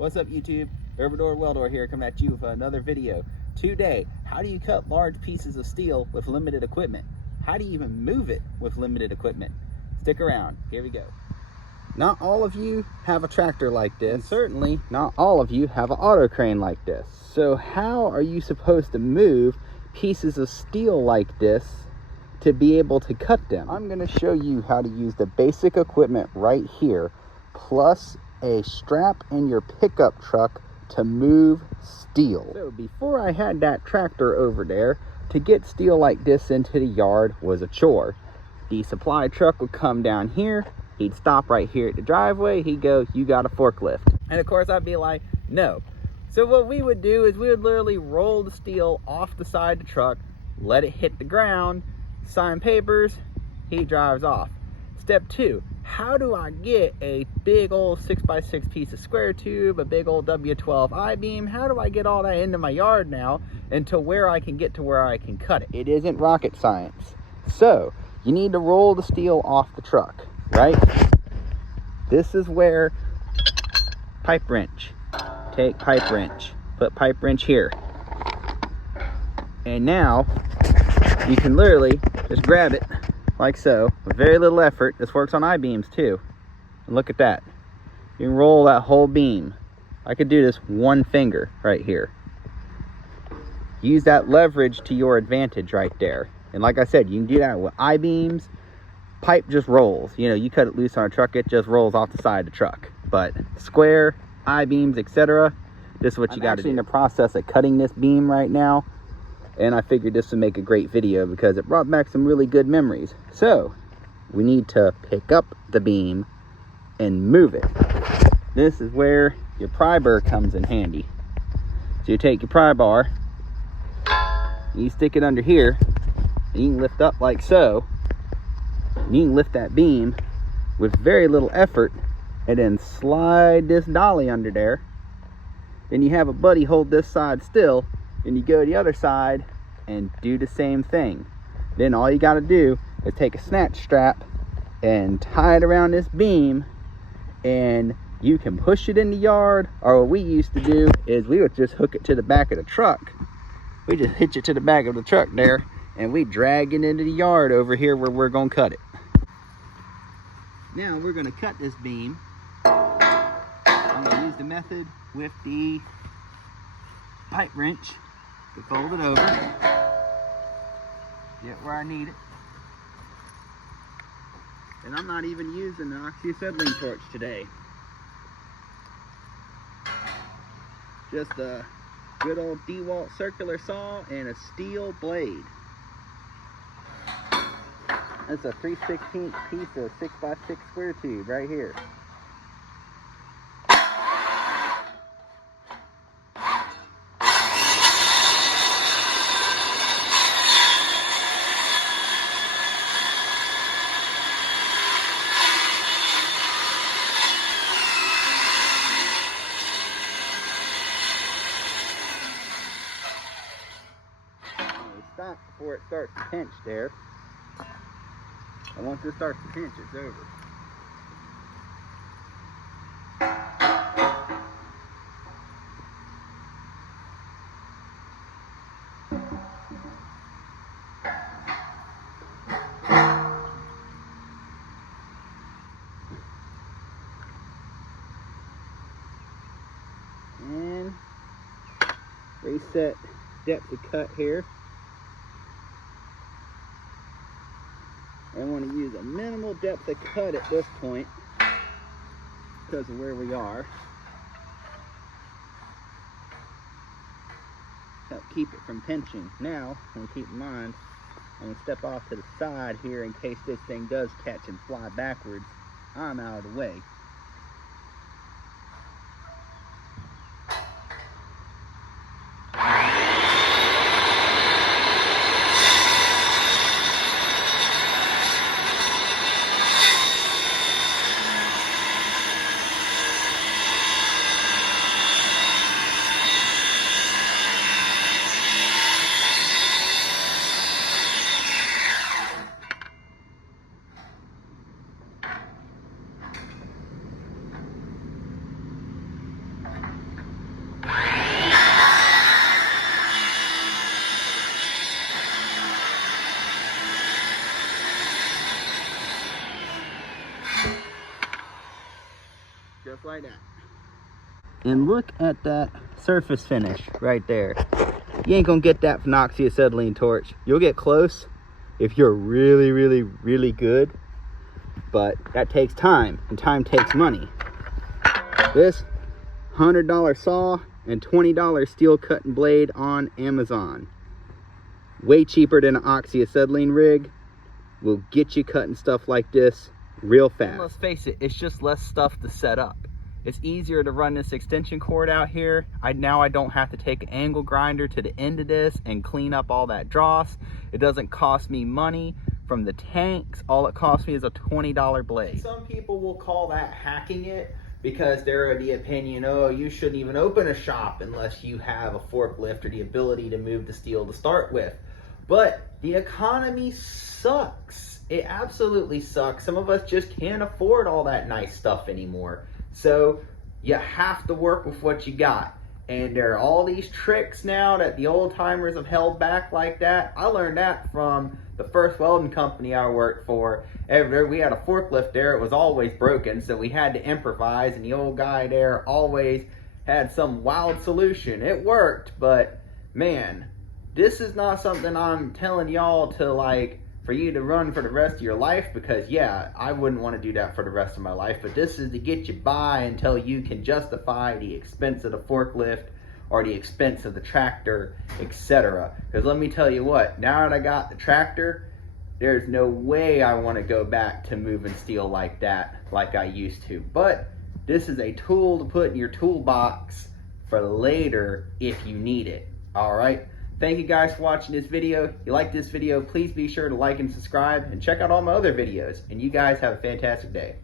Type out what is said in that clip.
What's up, YouTube? Urbador Weldor here, coming at you with another video. Today, how do you cut large pieces of steel with limited equipment? How do you even move it with limited equipment? Stick around, here we go. Not all of you have a tractor like this, and certainly not all of you have an auto crane like this. So how are you supposed to move pieces of steel like this to be able to cut them? I'm going to show you how to use the basic equipment right here, plus a strap in your pickup truck to move steel. So before I had that tractor over there, to get steel like this into the yard was a chore. The supply truck would come down here, he'd stop right here at the driveway, he'd go, "You got a forklift." And of course I'd be like, no. So what we would do is we would literally roll the steel off the side of the truck, let it hit the ground, sign papers, he drives off. Step 2, how do I get a big old 6x6 piece of square tube, a big old W12 I-beam? How do I get all that into my yard now and to where I can get to where I can cut it? It isn't rocket science. So you need to roll the steel off the truck, right? This is where pipe wrench. Take pipe wrench, put pipe wrench here. And now you can literally just grab it like so, with very little effort. This works on I-beams too. And look at that. You can roll that whole beam. I could do this one finger right here. Use that leverage to your advantage right there. And like I said, you can do that with I-beams. Pipe just rolls. You know, you cut it loose on a truck, it just rolls off the side of the truck. But square, I-beams, etc., this is what you got to do. I'm actually in the process of cutting this beam right now, and I figured this would make a great video because it brought back some really good memories. So we need to pick up the beam and move it. This is where your pry bar comes in handy. So you take your pry bar, and you stick it under here, and you can lift up like so, and you can lift that beam with very little effort, and then slide this dolly under there. Then you have a buddy hold this side still, and you go to the other side and do the same thing. Then all you got to do is take a snatch strap and tie it around this beam, and you can push it in the yard. Or what we used to do is we would just hook it to the back of the truck. We just hitch it to the back of the truck there, and we drag it into the yard over here where we're going to cut it. Now we're going to cut this beam. I'm going to use the method with the pipe wrench to fold it over, get where I need it. And I'm not even using the oxyacetylene torch today. Just a good old DeWalt circular saw and a steel blade. That's a 3/16 piece of 6x6 square tube right here. Stop before it starts to pinch there. And once it starts to pinch, it's over. And reset depth of cut here. I want to use a minimal depth of cut at this point because of where we are. Help keep it from pinching. Now, I'm going to keep in mind, I'm going to step off to the side here in case this thing does catch and fly backwards. I'm out of the way. And look at that surface finish right there. You ain't gonna get that from an oxyacetylene torch. You'll get close if you're really, really, really good, but that takes time, and time takes money. This $100 saw and $20 steel cutting blade on Amazon. Way cheaper than an oxyacetylene rig. Will get you cutting stuff like this real fast. And let's face it, it's just less stuff to set up. It's easier to run this extension cord out here. Now I don't have to take an angle grinder to the end of this and clean up all that dross. It doesn't cost me money from the tanks. All it costs me is a $20 blade. Some people will call that hacking it because they're of the opinion, oh, you shouldn't even open a shop unless you have a forklift or the ability to move the steel to start with. But the economy sucks. It absolutely sucks. Some of us just can't afford all that nice stuff anymore. So you have to work with what you got. And there are all these tricks now that the old timers have held back like that. I learned that from the first welding company I worked for. We had a forklift there. It was always broken, so we had to improvise. And the old guy there always had some wild solution. It worked, but man, this is not something I'm telling y'all to like for you to run for the rest of your life, because yeah, I wouldn't want to do that for the rest of my life, but this is to get you by until you can justify the expense of the forklift or the expense of the tractor, etc. Because let me tell you what, now that I got the tractor, there's no way I want to go back to moving steel like that like I used to. But this is a tool to put in your toolbox for later if you need it. All right. Thank you guys for watching this video. If you like this video, please be sure to like and subscribe and check out all my other videos. And you guys have a fantastic day.